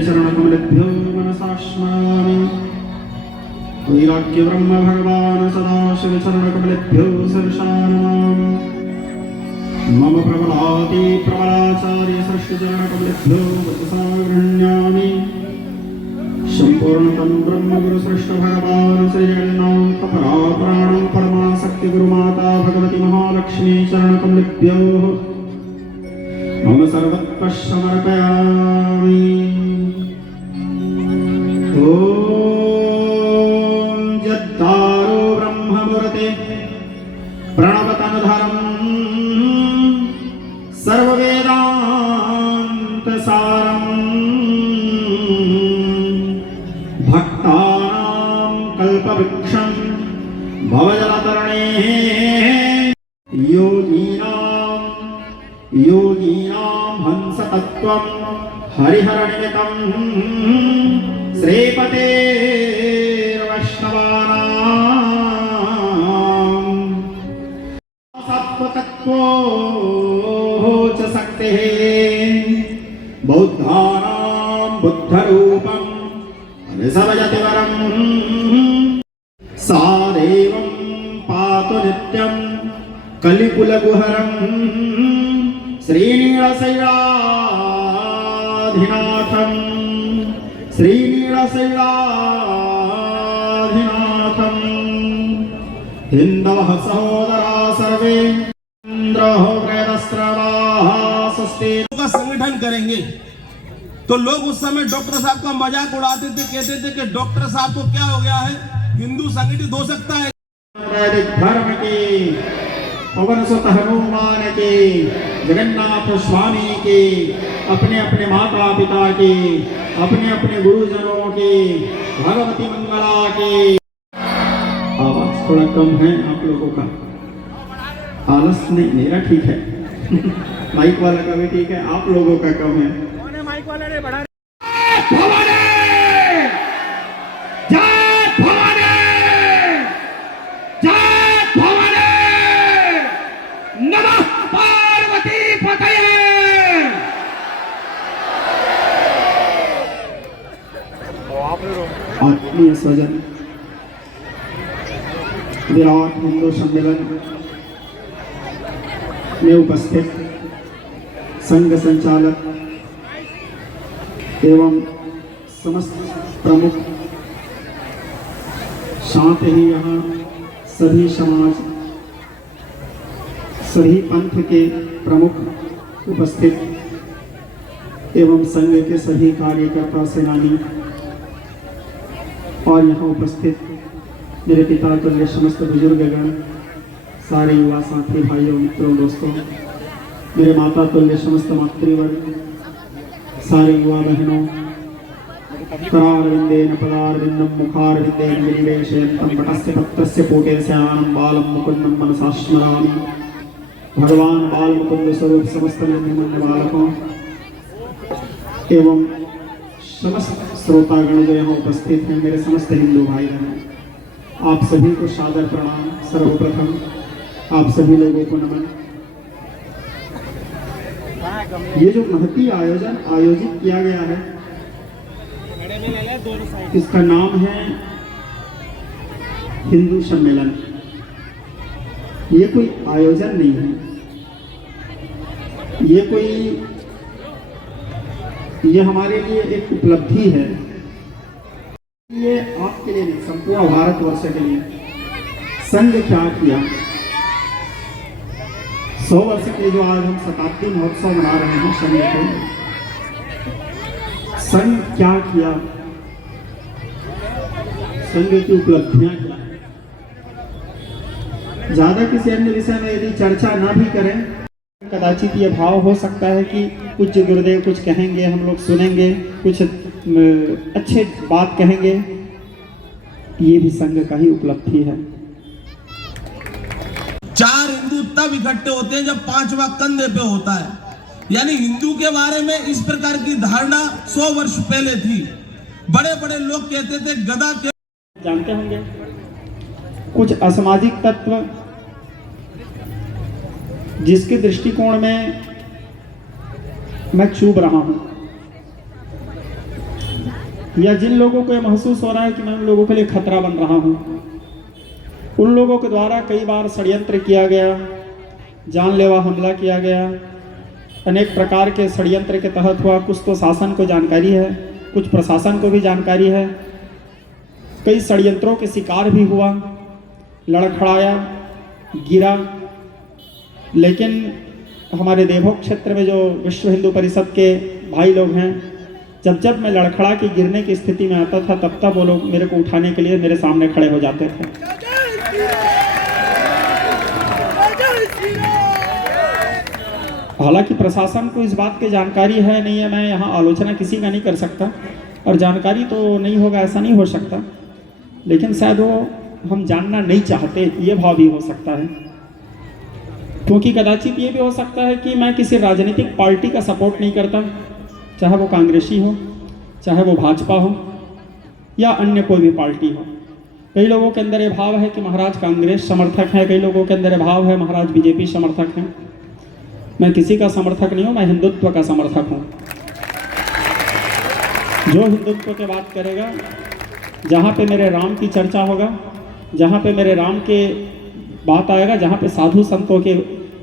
चरणकमलेभ्यो मनसा स्मरामि वैराग्य ब्रह्म भगवान् सदाशिव चरणकमलेभ्यो सरसा नमामि मम प्रबलाति प्रबलाचार्य सृष्टिचरणकमलेभ्यो वचसा गृह्णामि संपूर्णतम ब्रह्मगुरु श्रेष्ठ भगवान् श्री जगन्नाथ पराप्राणं परमाशक्ति गुरुमाता भगवती महालक्ष्मी चरणकमलेभ्यो मम सर्वत्र समर्पयामि। ॐ यद्दारो ब्रह्ममूर्ते प्रणवतनुधरं सर्ववेदान्तसारं भक्तानां कल्पवृक्षं भवजलतरणे योगीनां हंसतत्त्वं हरिहरनिमित्तं श्रीपतेर्वैष्णवानां सत्त्वतत्त्वो च शक्तिः बौद्धानां बुद्धरूपं ऋषभजतिवरं सा देवं पातु नित्यं कलिकुलगुहरं श्रीनीलशैलाधिनाथं हिन्दवः सहोदरा सर्वे इन्द्रो वेदस्रवाः स्वस्ति का संगठन करेंगे तो लोग उस समय डॉक्टर साहब का मजाक उड़ाते थे, कहते थे कि डॉक्टर साहब को क्या हो गया है, हिंदू संगठित हो सकता है। धर्म की पवन सुत हनुमान के जगन्नाथ स्वामी के अपने अपने माता पिता के अपने अपने गुरुजनों के भगवती मंगला के। आवाज थोड़ा कम है आप लोगों का, आलस नहीं, मेरा ठीक है माइक वाला का भी ठीक है, आप लोगों का कम है। माइक वाला ने बढ़ा आत्मीय स्वजन विराट हिंदू सम्मेलन में उपस्थित संघ संचालक एवं समस्त प्रमुख, साथ ही यहाँ सभी समाज सभी पंथ के प्रमुख उपस्थित एवं संघ के सभी कार्यकर्ता सेनानी और यहाँ उपस्थित मेरे पिता तुल्य समस्त बुजुर्गगण, सारे युवा साथी भाइयों मित्रों दोस्तों, मेरे माता तुल्य समस्त मातृवर्ग, सारे युवा बहनों, करारविंदेन पदारविंदं मुखारविंदेन विनिवेशयन्तं वटस्य पत्रस्य पोटेस्य आनं बालं मुकुन्दं मनसा स्मरामि। भगवान बाल मुकुंद स्वरूप समस्त निर्मल बालकों एवं समस्त श्रोतागण जो यहाँ उपस्थित हैं, मेरे समस्त हिंदू भाई बहन, आप सभी को सादर प्रणाम। सर्वप्रथम आप सभी लोगों को नमन। ये जो महती आयोजन आयोजित किया गया है, इसका नाम है हिंदू सम्मेलन। ये कोई आयोजन नहीं है, ये हमारे लिए एक उपलब्धि है। ये आपके लिए नहीं, संपूर्ण भारतवर्ष के लिए। संघ क्या किया, 100 वर्ष के जो आज हम शताब्दी महोत्सव मना रहे हैं संघ के, संघ क्या किया, संघ की उपलब्धियां क्या है। ज्यादा किसी अन्य विषय में यदि चर्चा ना भी करें, कदाचित ये भाव हो सकता है कि कुछ गुरुदेव कुछ कहेंगे, हम लोग सुनेंगे, कुछ अच्छे बात कहेंगे। ये भी संघ का ही उपलब्धि है। 4 हिंदू तब इकट्ठे होते हैं जब 5वां कंधे पे होता है। यानी हिंदू के बारे में इस प्रकार की धारणा 100 वर्ष पहले थी। बड़े बड़े लोग कहते थे गदा के, जानते होंगे कुछ असामाजिक तत्व जिसके दृष्टिकोण में मैं चूब रहा हूं, या जिन लोगों को ये महसूस हो रहा है कि मैं उन लोगों के लिए खतरा बन रहा हूँ, उन लोगों के द्वारा कई बार षड्यंत्र किया गया, जानलेवा हमला किया गया, अनेक प्रकार के षड्यंत्र के तहत हुआ। कुछ तो शासन को जानकारी है, कुछ प्रशासन को भी जानकारी है। कई षड्यंत्रों के शिकार भी हुआ, लड़खड़ाया, गिरा। लेकिन हमारे देवभोग क्षेत्र में जो विश्व हिंदू परिषद के भाई लोग हैं, जब जब मैं लड़खड़ा के गिरने की स्थिति में आता था, तब तब वो लोग मेरे को उठाने के लिए मेरे सामने खड़े हो जाते थे। हालांकि प्रशासन को इस बात की जानकारी है नहीं है, मैं यहाँ आलोचना किसी का नहीं कर सकता, और जानकारी तो नहीं होगा ऐसा नहीं हो सकता, लेकिन शायद वो हम जानना नहीं चाहते, ये भाव भी हो सकता है। क्योंकि कदाचित ये भी हो सकता है कि मैं किसी राजनीतिक पार्टी का सपोर्ट नहीं करता, चाहे वो कांग्रेसी हो, चाहे वो भाजपा हो, या अन्य कोई भी पार्टी हो। कई लोगों के अंदर ये भाव है कि महाराज कांग्रेस समर्थक है, कई लोगों के अंदर ये भाव है महाराज बीजेपी समर्थक हैं। मैं किसी का समर्थक नहीं हूँ, मैं हिंदुत्व का समर्थक हूँ। जो हिंदुत्व की बात करेगा, जहाँ पे मेरे राम की चर्चा होगा, जहाँ पे मेरे राम के बात आएगा, जहाँ पे साधु संतों के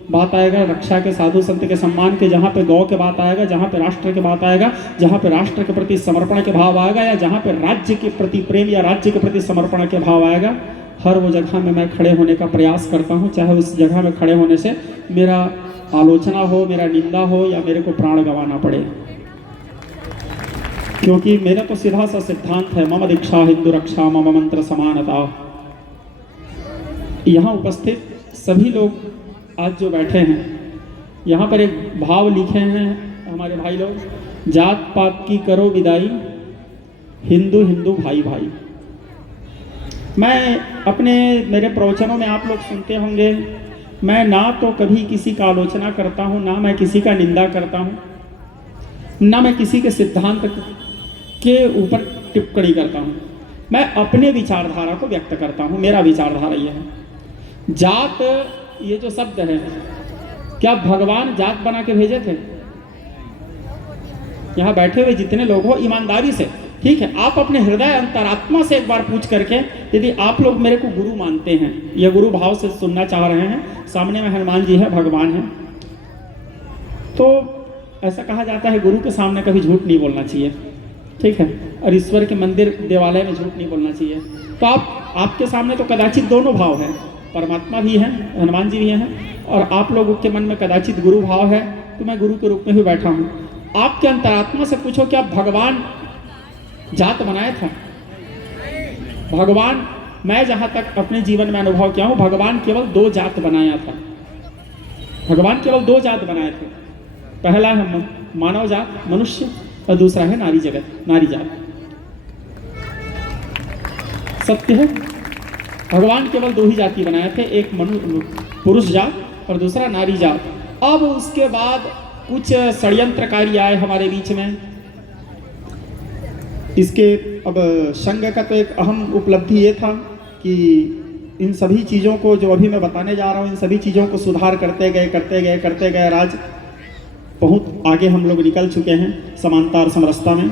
बात आएगा, रक्षा के साधु संत के सम्मान के, जहाँ पे गौ के बात आएगा, जहाँ पे राष्ट्र के बात आएगा, जहाँ पे राष्ट्र के प्रति समर्पण के भाव आएगा, या जहाँ पे राज्य के प्रति प्रेम या राज्य के प्रति समर्पण के भाव आएगा, हर वो जगह में मैं खड़े होने का प्रयास करता हूँ। चाहे उस जगह में खड़े होने से मेरा आलोचना हो, मेरा निंदा हो, या मेरे को प्राण गंवाना पड़े। क्योंकि मेरा तो सीधा सा सिद्धांत है, मम दीक्षा हिंदू रक्षा मम मंत्र समानता। यहाँ उपस्थित सभी लोग आज जो बैठे हैं, यहाँ पर एक भाव लिखे हैं हमारे भाई लोग, जात पात की करो विदाई, हिंदू हिंदू भाई भाई। मैं अपने मेरे प्रवचनों में आप लोग सुनते होंगे, मैं ना तो कभी किसी का आलोचना करता हूँ, ना मैं किसी का निंदा करता हूँ, ना मैं किसी के सिद्धांत के ऊपर टिप्पणी करता हूँ। मैं अपने विचारधारा को व्यक्त करता हूँ। मेरा विचारधारा यह है, जात ये जो शब्द है, क्या भगवान जात बना के भेजे थे? यहाँ बैठे हुए जितने लोग हो, ईमानदारी से, ठीक है, आप अपने हृदय अंतरात्मा से एक बार पूछ करके, यदि आप लोग मेरे को गुरु मानते हैं या गुरु भाव से सुनना चाह रहे हैं, सामने में हनुमान जी है, भगवान है, तो ऐसा कहा जाता है गुरु के सामने कभी झूठ नहीं बोलना चाहिए, ठीक है, और ईश्वर के मंदिर देवालय में झूठ नहीं बोलना चाहिए। तो आपके सामने तो कदाचित दोनों भाव है, परमात्मा भी है, हनुमान जी भी हैं, और आप लोगों के मन में कदाचित गुरु भाव है, तो मैं गुरु के रूप में भी बैठा हूँ। आपके अंतरात्मा से पूछो, क्या भगवान जात बनाया था? भगवान, मैं जहाँ तक अपने जीवन में अनुभव किया हूँ, भगवान केवल 2 जात बनाया था। भगवान केवल 2 जात बनाए थे। पहला है मानव जात, मनुष्य, और दूसरा है नारी जगत, नारी जात। सत्य है, भगवान केवल 2 ही जाति बनाए थे, एक पुरुष जात और दूसरा नारी जात। अब उसके बाद कुछ षड्यंत्रकारी आए हमारे बीच में। इसके अब संघ का तो एक अहम उपलब्धि ये था कि इन सभी चीज़ों को जो अभी मैं बताने जा रहा हूँ, इन सभी चीज़ों को सुधार करते गए आज बहुत आगे हम लोग निकल चुके हैं समानता और समरसता में।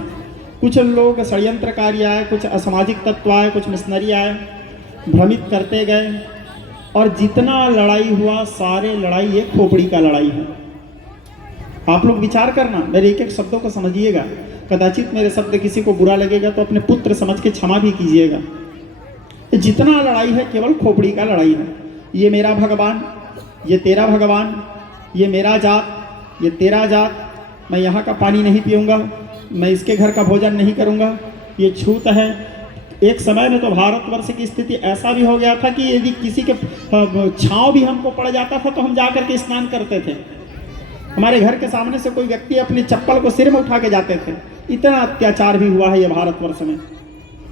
कुछ लोग षड्यंत्रकारी आए, कुछ असामाजिक तत्व आए, कुछ मिशनरी आए, भ्रमित करते गए, और जितना लड़ाई हुआ, सारे लड़ाई एक खोपड़ी का लड़ाई है। आप लोग विचार करना, मेरे एक एक शब्दों को समझिएगा। कदाचित मेरे शब्द किसी को बुरा लगेगा तो अपने पुत्र समझ के क्षमा भी कीजिएगा। जितना लड़ाई है केवल खोपड़ी का लड़ाई है। ये मेरा भगवान, ये तेरा भगवान, ये मेरा जात, ये तेरा जात, मैं यहाँ का पानी नहीं पीऊँगा, मैं इसके घर का भोजन नहीं करूँगा, ये छूत है। एक समय में तो भारतवर्ष की स्थिति ऐसा भी हो गया था कि यदि किसी के छाँव भी हमको पड़ जाता था तो हम जा करके स्नान करते थे। हमारे घर के सामने से कोई व्यक्ति अपनी चप्पल को सिर में उठा के जाते थे। इतना अत्याचार भी हुआ है ये भारतवर्ष में।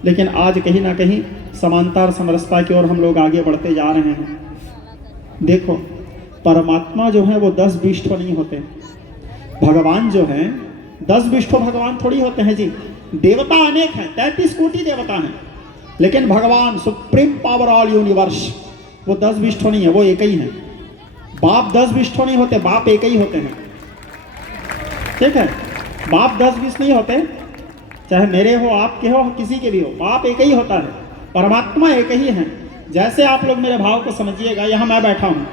लेकिन आज कहीं ना कहीं समानता और समरसता की ओर हम लोग आगे बढ़ते जा रहे हैं। देखो, परमात्मा जो है वो 10-20 ठो नहीं होते। भगवान जो है 10-20 ठो भगवान थोड़ी होते हैं जी। देवता अनेक हैं, 33 कोटि देवता हैं, लेकिन भगवान सुप्रीम पावर ऑल यूनिवर्स वो 10-20 ठो नहीं है, वो एक ही है। बाप 10-20 ठो नहीं होते, बाप एक ही होते हैं, ठीक है। बाप 10-20 नहीं होते, चाहे मेरे हो, आपके हो, किसी के भी हो, बाप एक ही होता है, परमात्मा एक ही है। जैसे आप लोग मेरे भाव को समझिएगा, यहाँ मैं बैठा हूँ,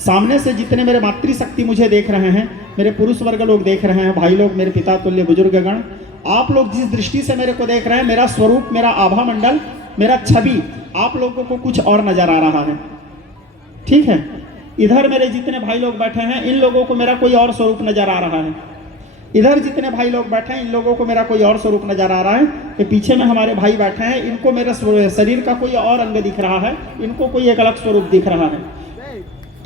सामने से जितने मेरे मातृशक्ति मुझे देख रहे हैं, मेरे पुरुष वर्ग लोग देख रहे हैं, भाई लोग, मेरे पिता तुल्य बुजुर्गगण, आप लोग जिस दृष्टि से मेरे को देख रहे हैं, मेरा स्वरूप, मेरा आभा मंडल, मेरा छवि आप लोगों को कुछ और नजर आ रहा है। ठीक है, इधर मेरे जितने भाई लोग बैठे हैं, इन लोगों को मेरा कोई और स्वरूप नजर आ रहा है। इधर जितने भाई लोग बैठे हैं, इन लोगों को मेरा कोई और स्वरूप नजर आ रहा है। कि पीछे में हमारे भाई बैठे हैं, इनको मेरा शरीर का कोई और अंग दिख रहा है, इनको कोई एक अलग स्वरूप दिख रहा है।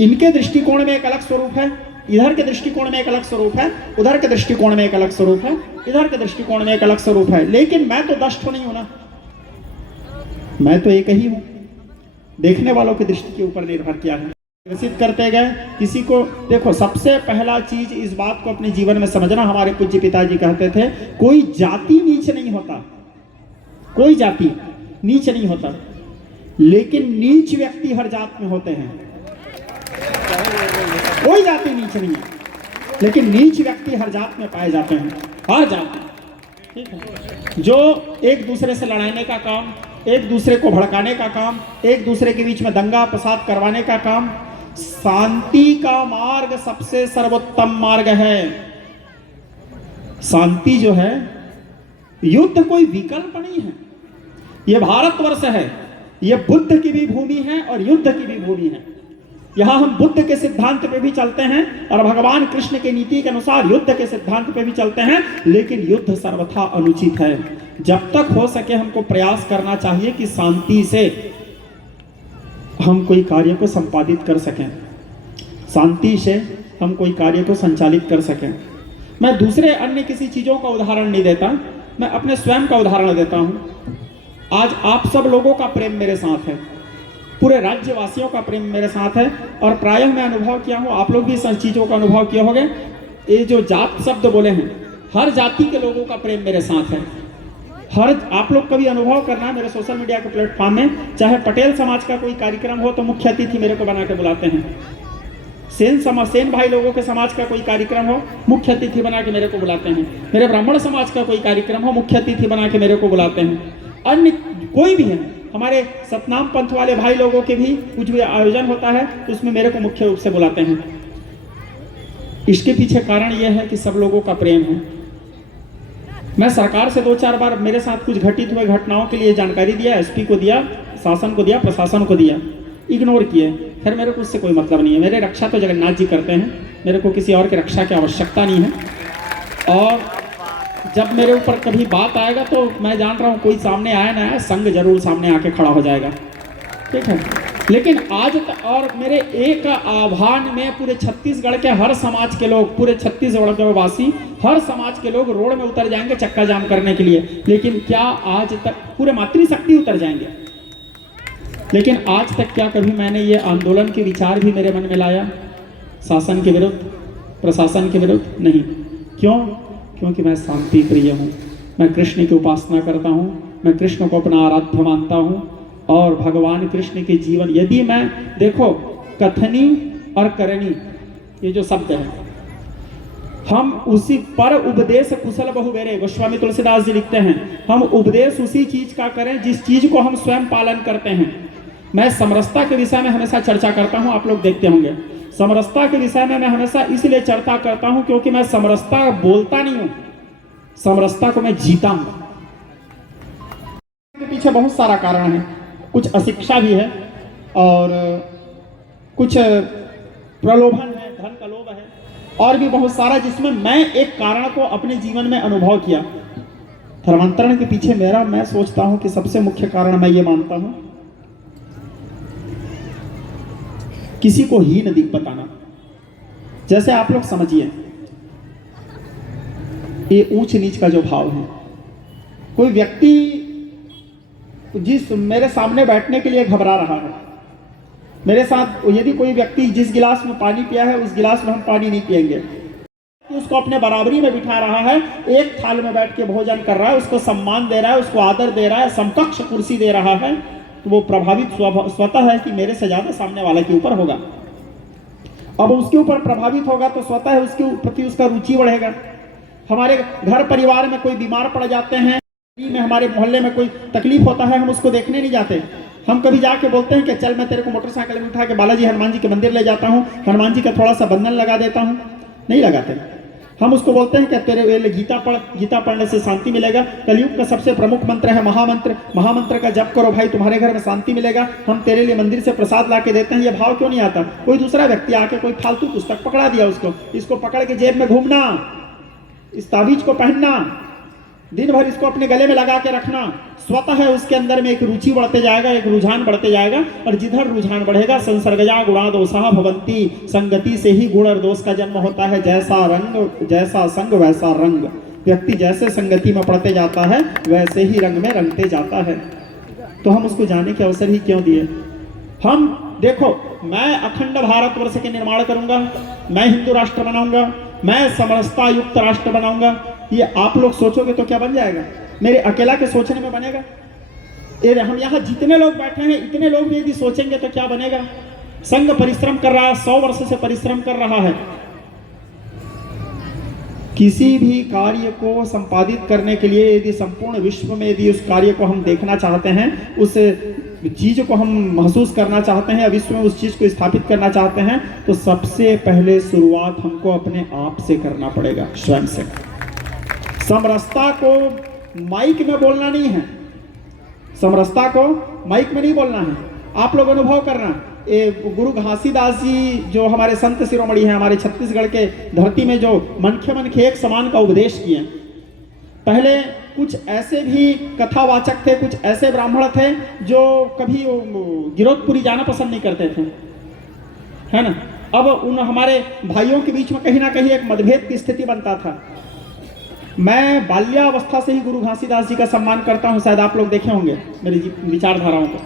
इनके दृष्टिकोण में एक अलग स्वरूप है, इधर के दृष्टिकोण में एक अलग स्वरूप है, उधर के दृष्टिकोण में एक अलग स्वरूप है, इधर के दृष्टिकोण में एक अलग स्वरूप है। लेकिन मैं तो 10 नहीं हूं ना, मैं तो एक ही हूं। देखने वालों की दृष्टि के ऊपर निर्भर किया है, विकसित करते गए। किसी को देखो, सबसे पहला चीज इस बात को अपने जीवन में समझना, हमारे पूज्य पिताजी कहते थे, कोई जाति नीच नहीं होता, कोई जाति नीच नहीं होता, लेकिन नीच व्यक्ति हर जात में होते हैं। कोई जाति नीच नहीं है, लेकिन नीच व्यक्ति हर जात में पाए जाते हैं, हर जात में। ठीक है, जो एक दूसरे से लड़ाने का काम, एक दूसरे को भड़काने का काम, एक दूसरे के बीच में दंगा फसाद करवाने का काम, शांति का मार्ग सबसे सर्वोत्तम मार्ग है। शांति जो है, युद्ध कोई विकल्प नहीं है। यह भारतवर्ष है, यह बुद्ध की भी भूमि है और युद्ध की भी भूमि है। यहां हम बुद्ध के सिद्धांत पे भी चलते हैं और भगवान कृष्ण के नीति के अनुसार युद्ध के सिद्धांत पे भी चलते हैं, लेकिन युद्ध सर्वथा अनुचित है। जब तक हो सके हमको प्रयास करना चाहिए कि शांति से हम कोई कार्य को संपादित कर सकें, शांति से हम कोई कार्य को संचालित कर सकें। मैं दूसरे अन्य किसी चीजों का उदाहरण नहीं देता, मैं अपने स्वयं का उदाहरण देता हूं। आज आप सब लोगों का प्रेम मेरे साथ है, पूरे राज्यवासियों का प्रेम मेरे साथ है, और प्रायः मैं अनुभव किया हूं, आप लोग भी इस चीजों का अनुभव किए होंगे। ये जो जात शब्द बोले हैं, हर जाति के लोगों का प्रेम मेरे साथ है। हर आप लोग कभी अनुभव करना मेरे सोशल मीडिया के प्लेटफॉर्म में, चाहे पटेल समाज का कोई कार्यक्रम हो तो मुख्य अतिथि मेरे को बना के बुलाते हैं, सेन भाई लोगों के समाज का कोई कार्यक्रम हो, मुख्य अतिथि बना के मेरे को बुलाते हैं। मेरे ब्राह्मण समाज का कोई कार्यक्रम हो, मुख्य अतिथि बना के मेरे को बुलाते हैं। अन्य कोई भी है, हमारे सतनाम पंथ वाले भाई लोगों के भी कुछ भी आयोजन होता है तो उसमें मेरे को मुख्य रूप से बुलाते हैं। इसके पीछे कारण यह है कि सब लोगों का प्रेम है। मैं सरकार से 2-4 बार मेरे साथ कुछ घटित हुए घटनाओं के लिए जानकारी दिया, एसपी को दिया, शासन को दिया, प्रशासन को दिया, इग्नोर किए। खैर मेरे को उससे कोई मतलब नहीं है, मेरे रक्षा तो जगन्नाथ जी करते हैं, मेरे को किसी और की रक्षा की आवश्यकता नहीं है। और जब मेरे ऊपर कभी बात आएगा तो मैं जान रहा हूँ कोई सामने आया ना आया, संघ जरूर सामने आके खड़ा हो जाएगा। ठीक है, लेकिन आज और मेरे एक आह्वान में पूरे छत्तीसगढ़ के हर समाज के लोग, पूरे छत्तीसगढ़ के वासी, हर समाज के लोग रोड में उतर जाएंगे चक्का जाम करने के लिए। लेकिन क्या आज तक पूरे मातृशक्ति उतर जाएंगे, लेकिन आज तक क्या कभी मैंने ये आंदोलन के विचार भी मेरे मन में लाया शासन के विरुद्ध, प्रशासन के विरुद्ध? नहीं। क्यों? क्योंकि मैं शांति प्रिय हूँ, मैं कृष्ण की उपासना करता हूँ, मैं कृष्ण को अपना आराध्य मानता हूँ। और भगवान कृष्ण के जीवन, यदि मैं देखो कथनी और करनी, ये जो शब्द है, हम उसी पर उपदेश कुशल बहुबेरे, गोस्वामी तुलसीदास जी लिखते हैं, हम उपदेश उसी चीज का करें जिस चीज को हम स्वयं पालन करते हैं। मैं समरसता के विषय में हमेशा चर्चा करता हूं, आप लोग देखते होंगे। समरसता के विषय में मैं हमेशा इसलिए चर्चा करता हूं क्योंकि मैं समरसता बोलता नहीं हूं, समरसता को मैं जीता हूं। के पीछे बहुत सारा कारण है, कुछ अशिक्षा भी है और कुछ प्रलोभन है, धन का लोभ है, और भी बहुत सारा, जिसमें मैं एक कारण को अपने जीवन में अनुभव किया। धर्मांतरण के पीछे मैं सोचता हूं कि सबसे मुख्य कारण मैं ये मानता हूं, किसी को हीन दिख बताना। जैसे आप लोग समझिए, ये ऊंच नीच का जो भाव है, कोई व्यक्ति जिस मेरे सामने बैठने के लिए घबरा रहा है, मेरे साथ यदि कोई व्यक्ति जिस गिलास में पानी पिया है उस गिलास में हम पानी नहीं पिएंगे, उसको अपने बराबरी में बिठा रहा है, एक थाल में बैठ के भोजन कर रहा है, उसको सम्मान दे रहा है, उसको आदर दे रहा है, समकक्ष कुर्सी दे रहा है, तो वो प्रभावित स्वतः है कि मेरे से ज्यादा सामने वाले के ऊपर होगा। अब उसके ऊपर प्रभावित होगा तो स्वतः उसके प्रति उसका रुचि बढ़ेगा। हमारे घर परिवार में कोई बीमार पड़ जाते हैं, में हमारे मोहल्ले में कोई तकलीफ होता है, हम उसको देखने नहीं जाते। हम कभी जाके बोलते हैं कि चल मैं तेरे को मोटरसाइकिल में उठा के बालाजी हनुमान जी के मंदिर ले जाता हूँ, हनुमान जी का थोड़ा सा बंधन लगा देता हूँ, नहीं लगाते। हम उसको बोलते हैं कि तेरे गीता पढ़, गीता पढ़ने से शांति मिलेगा। कलयुग का सबसे प्रमुख मंत्र है महामंत्र, महामंत्र का जप करो भाई, तुम्हारे घर में शांति मिलेगा। हम तेरे लिए मंदिर से प्रसाद ला के देते हैं, ये भाव क्यों नहीं आता? कोई दूसरा व्यक्ति आके कोई फालतू पुस्तक पकड़ा दिया उसको, इसको पकड़ के जेब में घूमना, इस ताबीज को पहनना, दिन भर इसको अपने गले में लगा के रखना, स्वतः है उसके अंदर में एक रुचि बढ़ते जाएगा, एक रुझान बढ़ते जाएगा। और जिधर रुझान बढ़ेगा, संसर्गजा गुणा दोषा भवंती, संगति से ही गुण और दोष का जन्म होता है। जैसा रंग जैसा संग वैसा रंग, व्यक्ति जैसे संगति में पड़ते जाता है वैसे ही रंग में रंगते जाता है। तो हम उसको जाने के अवसर ही क्यों दिए? हम देखो, मैं अखंड भारतवर्ष के निर्माण करूंगा, मैं हिंदू राष्ट्र बनाऊंगा, मैं समरसता युक्त राष्ट्र बनाऊंगा, ये आप लोग सोचोगे तो क्या बन जाएगा? मेरे अकेला के सोचने में बनेगा? ये हम यहाँ जितने लोग बैठे हैं, इतने लोग भी यदि सोचेंगे तो क्या बनेगा? संघ परिश्रम कर रहा है, 100 वर्ष से परिश्रम कर रहा है। किसी भी कार्य को संपादित करने के लिए यदि संपूर्ण विश्व में यदि उस कार्य को हम देखना चाहते हैं, उस चीज को हम महसूस करना चाहते हैं, विश्व में उस चीज को स्थापित करना चाहते हैं, तो सबसे पहले शुरुआत हमको अपने आप से करना पड़ेगा, स्वयं से। समरसता को माइक में बोलना नहीं है, समरसता को माइक में नहीं बोलना है, आप लोग अनुभव करना। गुरु घासीदास जी जो हमारे संत शिरोमणि हैं, हमारे छत्तीसगढ़ के धरती में जो मनखे एक समान का उपदेश किए, पहले कुछ ऐसे भी कथावाचक थे, कुछ ऐसे ब्राह्मण थे जो कभी गिरोधपुरी जाना पसंद नहीं करते थे, है ना। अब उन हमारे भाइयों के बीच में कहीं ना कहीं एक मतभेद की स्थिति बनता था। मैं बाल्यावस्था से ही गुरु घासीदास जी का सम्मान करता हूं, शायद आप लोग देखे होंगे मेरी विचारधाराओं को,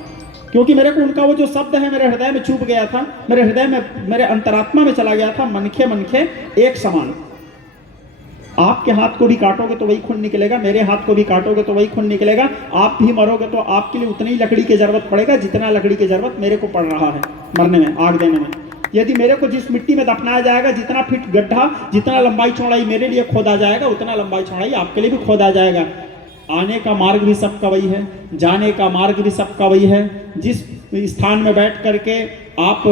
क्योंकि मेरे को उनका वो जो शब्द है मेरे हृदय में चुभ गया था, मेरे हृदय में, मेरे अंतरात्मा में चला गया था। मनखे मनखे एक समान। आपके हाथ को भी काटोगे तो वही खून निकलेगा, मेरे हाथ को भी काटोगे तो वही खून निकलेगा। आप भी मरोगे तो आपके लिए उतनी ही लकड़ी की जरूरत पड़ेगा जितना लकड़ी की जरूरत मेरे को पड़ रहा है मरने में, आग देने में। यदि मेरे को जिस मिट्टी में दफनाया जाएगा, जितना फीट गड्ढा, जितना लंबाई चौड़ाई मेरे लिए खोदा जाएगा, उतना लंबाई चौड़ाई आपके लिए भी खोदा जाएगा। आने का मार्ग भी सबका वही है, जाने का मार्ग भी सबका वही है। जिस स्थान में बैठ करके आप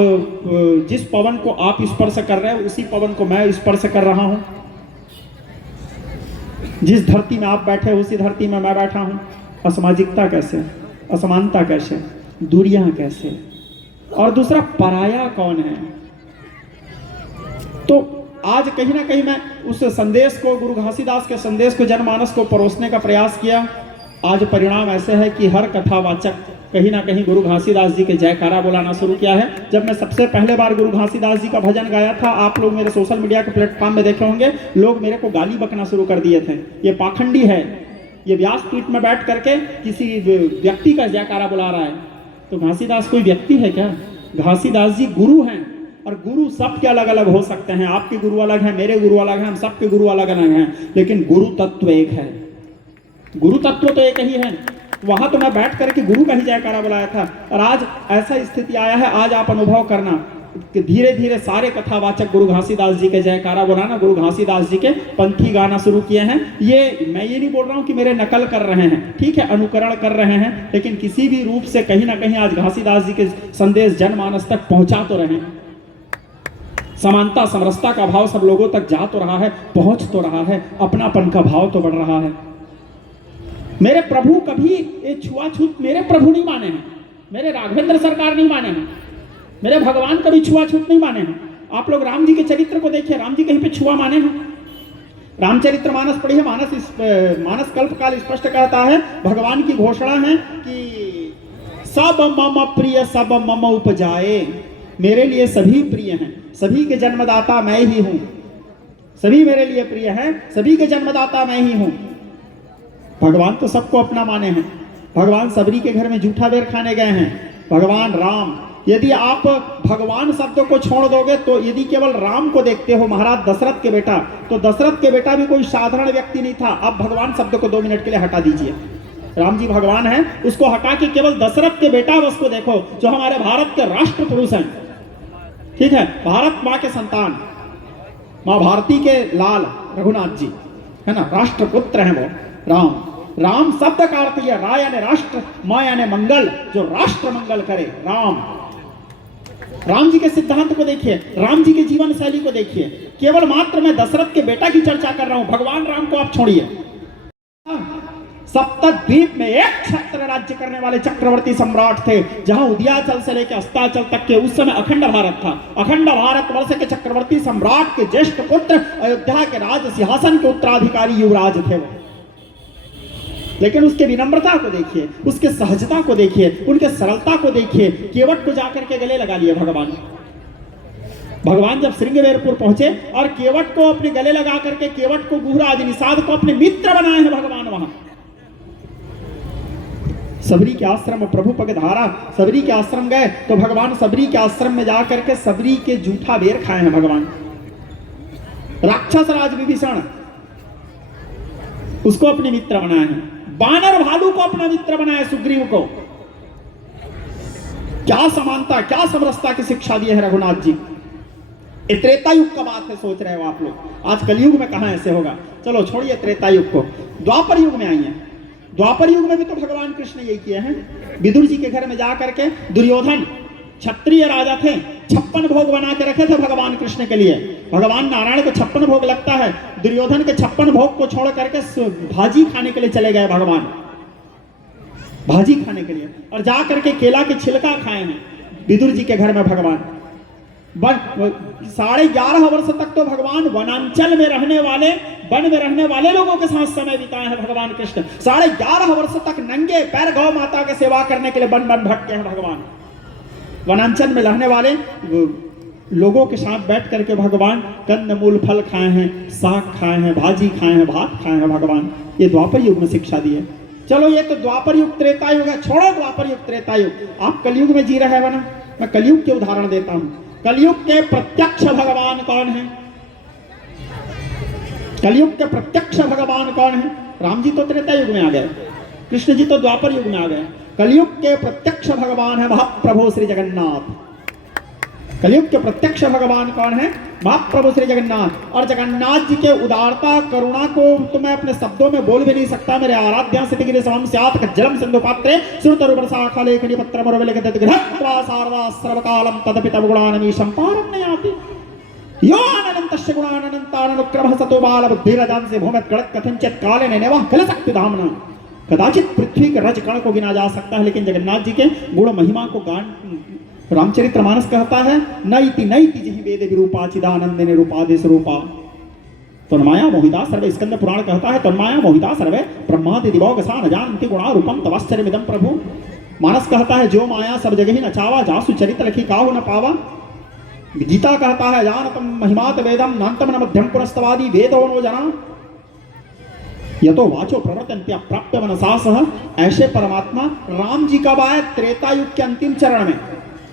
जिस पवन को आप स्पर्श कर रहे हो, उसी पवन को मैं स्पर्श कर रहा हूं। जिस धरती में आप बैठे हो, उसी धरती में मैं बैठा हूं। असामाजिकता कैसे, असमानता कैसे, दूरियां कैसे, और दूसरा पराया कौन है? तो आज कहीं ना कहीं मैं उस संदेश को, गुरु घासीदास के संदेश को, जनमानस को परोसने का प्रयास किया। आज परिणाम ऐसे है कि हर कथावाचक कहीं ना कहीं गुरु घासीदास जी के जयकारा बुलाना शुरू किया है। जब मैं सबसे पहले बार गुरु घासीदास जी का भजन गाया था, आप लोग मेरे सोशल मीडिया के प्लेटफॉर्म में देखे होंगे, लोग मेरे को गाली बकना शुरू कर दिए थे, ये पाखंडी है, ये व्यासपीठ में बैठ करके किसी व्यक्ति का जयकारा बुला रहा है। तो घासीदास कोई व्यक्ति है क्या? घासीदास जी गुरु हैं, और गुरु सबके अलग अलग हो सकते हैं। आपके गुरु अलग हैं, मेरे गुरु अलग हैं, हम सबके गुरु अलग अलग हैं, लेकिन गुरु तत्व एक है। गुरु तत्व तो एक ही है। वहां तो मैं बैठ करके गुरु का ही जयकारा बुलाया था, और आज ऐसा स्थिति आया है, आज आप अनुभव करना कि धीरे धीरे सारे कथावाचक गुरु घासीदास जी के जयकारा बुलाना, गुरु घासीदास जी के पंथी गाना शुरू किए हैं। ये मैं ये नहीं बोल रहा हूं कि मेरे नकल कर रहे हैं, ठीक है, अनुकरण कर रहे हैं, लेकिन किसी भी रूप से कहीं ना कहीं आज घासीदास जी के संदेश जनमानस तक पहुंचा तो रहे हैं। समानता समरसता का भाव सब लोगों तक जा तो रहा है, पहुंच तो रहा है, अपनापन का भाव तो बढ़ रहा है। मेरे प्रभु कभी ये छुआछूत मेरे प्रभु नहीं माने हैं, मेरे राघवेंद्र सरकार नहीं माने हैं, मेरे भगवान कभी छुआछूत नहीं माने हैं। आप लोग राम जी के चरित्र को देखिए, राम जी कहीं पे छुआ माने हैं? रामचरित्र मानस पढ़िए, मानस कल्पकाल स्पष्ट कहता है, भगवान की घोषणा है कि सब मम प्रिय सब मम उपजाए, मेरे लिए सभी प्रिय हैं, सभी के जन्मदाता मैं ही हूं, सभी मेरे लिए प्रिय हैं, सभी के जन्मदाता मैं ही हूं। भगवान तो सबको अपना माने हैं, भगवान सबरी के घर में जूठा बेर खाने गए हैं, भगवान राम। यदि आप भगवान शब्द को छोड़ दोगे, तो यदि केवल राम को देखते हो, महाराज दशरथ के बेटा, तो दशरथ के बेटा भी कोई साधारण व्यक्ति नहीं था। अब भगवान शब्द को 2 मिनट के लिए हटा दीजिए, राम जी भगवान है, उसको हटा के केवल दशरथ के बेटा बस को देखो, जो हमारे भारत के राष्ट्र पुरुष हैं, ठीक है, भारत माँ के संतान, माँ भारती के लाल रघुनाथ जी, है ना, राष्ट्रपुत्र है वो राम। राम शब्द का अर्थ यह, रा यानी राष्ट्र, मा यानी मंगल, जो राष्ट्र मंगल करे, राम। राम जी के सिद्धांत को देखिए, राम जी के जीवन शैली को देखिए। केवल मात्र मैं दशरथ के बेटा की चर्चा कर रहा हूं, भगवान राम को आप छोड़िए। सप्तद्वीप में एक छत्र राज्य करने वाले चक्रवर्ती सम्राट थे, जहां उदयाचल से लेकर अस्ताचल तक के उस समय अखंड भारत था। अखंड भारत वर्ष के चक्रवर्ती सम्राट के ज्येष्ठ पुत्र, अयोध्या के राज सिंहासन के उत्तराधिकारी युवराज थे वो। लेकिन उसके विनम्रता को देखिए, उसके सहजता को देखिए, उनके सरलता को देखिए। केवट को जाकर के गले लगा लिए भगवान। भगवान जब श्रृंगवेरपुर पहुंचे और केवट को अपने गले लगा करके, केवट को, गुहराज, निषाद को अपने मित्र बनाए हैं भगवान वहां। सबरी के आश्रम, प्रभु पगधारा, सबरी के आश्रम गए तो भगवान सबरी के आश्रम में जाकर के सबरी के जूठा बेर खाए हैं भगवान। राक्षस राज विभीषण, उसको अपने मित्र बनाए हैं। बानर भालू को अपना मित्र बनाया, सुग्रीव को। क्या समानता, क्या समरसता की शिक्षा दी है रघुनाथ जी। त्रेता युग का बात है, सोच रहे हो आप लोग। आज कलयुग में कहां ऐसे होगा। चलो छोड़िए त्रेता युग को, द्वापर युग में आइए। द्वापर युग में भी तो भगवान कृष्ण यही किए हैं। विदुर जी के घर में जाकर के, दुर्योधन क्षत्रिय राजा थे, 56 भोग बना के रखे थे भगवान कृष्ण के लिए। भगवान नारायण को 56 भोग लगता है, दुर्योधन के 56 भोग को छोड़ करके भाजी खाने के लिए चले गए भगवान, भाजी खाने के लिए, और जा करके केला के छिलका खाए हैं विदुर जी के घर में भगवान। 11.5 वर्ष तक तो भगवान वनांचल में रहने वाले, वन में रहने वाले लोगों के साथ समय बिताए हैं भगवान कृष्ण। 11.5 वर्ष तक नंगे पैर गौ माता की सेवा करने के लिए वन वन भटके हैं भगवान। वनांचल में रहने वाले लोगों के साथ बैठ करके भगवान कंद मूल फल खाए हैं, साग खाए हैं, भाजी खाए हैं, भात खाए हैं भगवान। ये द्वापर युग में शिक्षा दी है। चलो ये तो द्वापर युग त्रेता युग है, छोड़ो द्वापर युग त्रेता युग। आप कलयुग में जी रहे हो ना, मैं कलयुग के उदाहरण देता हूं। कलयुग के प्रत्यक्ष भगवान कौन है? कलयुग के प्रत्यक्ष भगवान कौन है? राम जी तो त्रेता युग में आ गए, कृष्ण जी तो द्वापर युग में आ गए। कलयुग के प्रत्यक्ष भगवान है महाप्रभु श्री जगन्नाथ। कलयुग के प्रत्यक्ष भगवान कौन है? महाप्रभु श्री जगन्नाथ। और जगन्नाथ जी के उदारता, करुणा को तो मैं अपने शब्दों में बोल भी नहीं सकता। मेरे आराध्या सिद्धगिरि समम स्यात् कज्जलम सिंधु पात्रे सुरतरुवर्षा लेखनी पत्रम लेखित गृहत्वा सार्वा सर्वकालम तदपितम गुणानमीशं पारं न याति यो अनन्तस्य गुणानन्तानुक्रमः सतो बाल बुद्धिरजान से भूमित गणत कथंचित काले नेवा खल शक्ति धामना। कदाचित पृथ्वी के रज कण को गिना जा सकता है, लेकिन जगन्नाथ जी के गुण महिमा को गान रामचरितमानस कहता है, नैति नैति जिहि वेद विरूपा चिदानंदिनी रूपाधि स्वरूपा। तन्माया मोहिता सर्वे, स्कंद पुराण कहता है, तन्माया मोहिता सर्वे ब्रह्मादि दिवौगसा न जानन्ति गुणा रूपम तवाश्चर्यमिदं प्रभु। मानस कहता है, जो माया सब जगह ही नचावा, जासु चरित लखी काहु न पावा। गीता कहता है, जानतम महिमात वेदम नान्तम न मध्यम पुरस्तवादी वेदो नो जना यतो वाचो प्रवर्तन्त्य प्राप्य मनसा सह। ऐसे परमात्मा राम जी कब आए? त्रेता युग के अंतिम चरण में।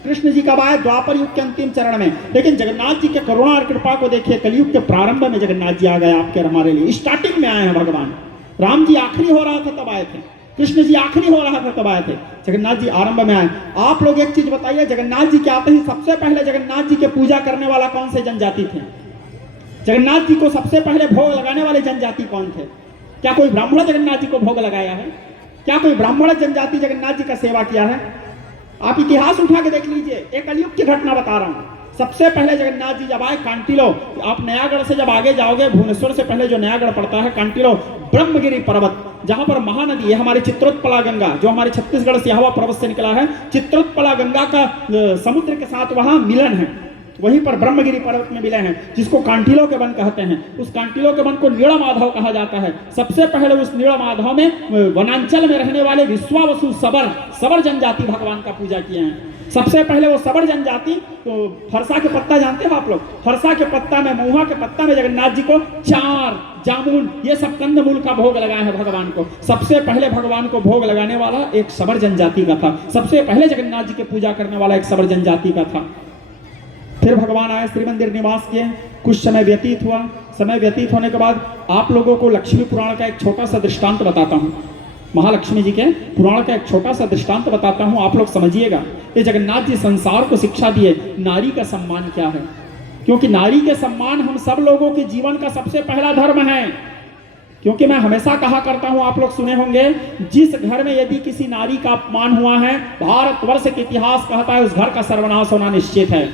कृष्ण जी कब आए? द्वापर युग के अंतिम चरण में। लेकिन जगन्नाथ जी के करुणा और कृपा को देखिए, कलयुग के प्रारंभ में जगन्नाथ जी आ गए आपके और हमारे लिए। स्टार्टिंग में आए हैं भगवान। राम जी आखिरी हो रहा था तब आए थे, कृष्ण जी आखिरी हो रहा था तब आए थे, जगन्नाथ जी आरंभ में आए। आप लोग एक चीज बताइए, जगन्नाथ जी के आते ही सबसे पहले जगन्नाथ जी के पूजा करने वाला कौन से जनजाति थे? जगन्नाथ जी को सबसे पहले भोग लगाने वाले जनजाति कौन थे? क्या कोई ब्राह्मण जगन्नाथ जी को भोग लगाया है? क्या कोई ब्राह्मण जनजाति जगन्नाथ जी का सेवा किया है? आप इतिहास उठा के देख लीजिए, एक कलयुग की घटना बता रहा हूं। सबसे पहले जगन्नाथ जी जब आए कांटिलो, आप नयागढ़ से जब आगे जाओगे, भुवनेश्वर से पहले जो नयागढ़ पड़ता है, कांटिलो ब्रह्मगिरी पर्वत, जहां पर महानदी है हमारी चित्रोत्पला गंगा, जो हमारे छत्तीसगढ़ सिहावा पर्वत से निकला है, चित्रोत्पला गंगा का समुद्र के साथ वहां मिलन है, वहीं पर ब्रह्मगिरी पर्वत में मिले हैं, जिसको कांटिलो के वन कहते हैं। उस कांटिलो के वन को नीड़ा माधव कहा जाता है। सबसे पहले उस नीड़ा माधव में वनांचल में रहने वाले विश्वावसु सबर जनजाति भगवान का पूजा किए हैं। सबसे पहले वो सबर जनजाति, तो फरसा के पत्ता जानते हो आप लोग? फरसा के पत्ता में, महुआ के पत्ता में जगन्नाथ जी को चार, जामुन, ये सब कंदमूल का भोग लगाए हैं भगवान को। सबसे पहले भगवान को भोग लगाने वाला एक सबर जनजाति का था। सबसे पहले जगन्नाथ जी की पूजा करने वाला एक सबर जनजाति का था। फिर भगवान आए, श्री मंदिर निवास किए, कुछ समय व्यतीत हुआ। समय व्यतीत होने के बाद आप लोगों को लक्ष्मी पुराण का एक छोटा सा दृष्टांत बताता हूँ। महालक्ष्मी जी के पुराण का एक छोटा सा दृष्टांत बताता हूँ, आप लोग समझिएगा। ये जगन्नाथ जी संसार को शिक्षा दिए नारी का सम्मान क्या है, क्योंकि नारी के सम्मान हम सब लोगों के जीवन का सबसे पहला धर्म है। क्योंकि मैं हमेशा कहा करता हूं, आप लोग सुने होंगे, जिस घर में यदि किसी नारी का अपमान हुआ है, भारतवर्ष के इतिहास कहता है उस घर का सर्वनाश होना निश्चित है।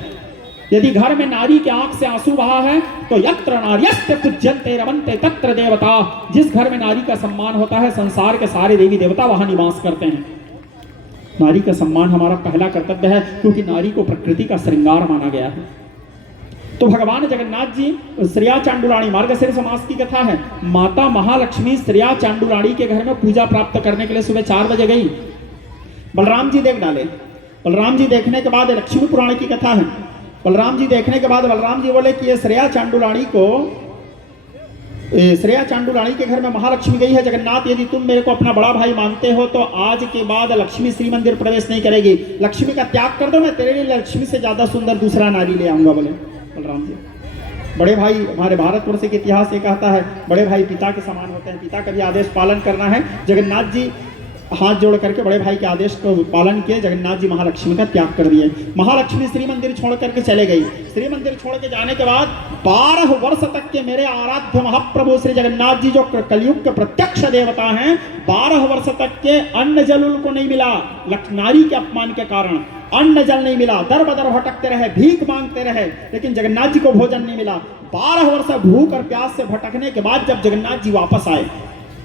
यदि घर में नारी के आंख से आंसू बहा है तो यत्र नार्यस्ते पूज्यन्ते रमन्ते तत्र देवता। जिस घर में नारी का सम्मान होता है, संसार के सारे देवी देवता वहां निवास करते हैं। नारी का सम्मान हमारा पहला कर्तव्य है, क्योंकि नारी को प्रकृति का श्रृंगार माना गया है। तो भगवान जगन्नाथ जी, श्रेया चांडुराणी, मार्गशीर्ष मास की कथा है, माता महालक्ष्मी श्रेया चांडुराणी के घर में पूजा प्राप्त करने के लिए सुबह 4 बजे गई। बलराम जी देख डाले। बलराम जी देखने के बाद, लक्ष्मी पुराण की कथा है, बलराम जी देखने के बाद बलराम जी बोले कि ये श्रेया चांडुराणी के घर में महालक्ष्मी गई है। जगन्नाथ, यदि तुम मेरे को अपना बड़ा भाई मानते हो तो आज के बाद लक्ष्मी श्री मंदिर प्रवेश नहीं करेगी। लक्ष्मी का त्याग कर दो, मैं तेरे लिए लक्ष्मी से ज्यादा सुंदर दूसरा नारी ले आऊंगा, बोले बलराम जी। बड़े भाई, हमारे भारतवर्ष के इतिहास ये कहता है, बड़े भाई पिता के समान होते हैं, पिता का भी आदेश पालन करना है। जगन्नाथ जी हाथ जोड़ करके बड़े भाई के आदेश को पालन किए। जगन्नाथ जी महालक्ष्मी का त्याग कर दिए। महालक्ष्मी श्री मंदिर छोड़ करके चले गई। श्री मंदिर छोड़ के जाने के बाद 12 वर्ष तक के मेरे आराध्य महाप्रभु श्री जगन्नाथ जी, जो कलयुग के प्रत्यक्ष देवता हैं, 12 वर्ष तक के अन्न जल उनको नहीं मिला। नारी के अपमान के कारण अन्न जल नहीं मिला, दर बदर भटकते रहे, भीख मांगते रहे, लेकिन जगन्नाथ जी को भोजन नहीं मिला। 12 वर्ष भूख और प्यास से भटकने के बाद जब जगन्नाथ जी वापस आए,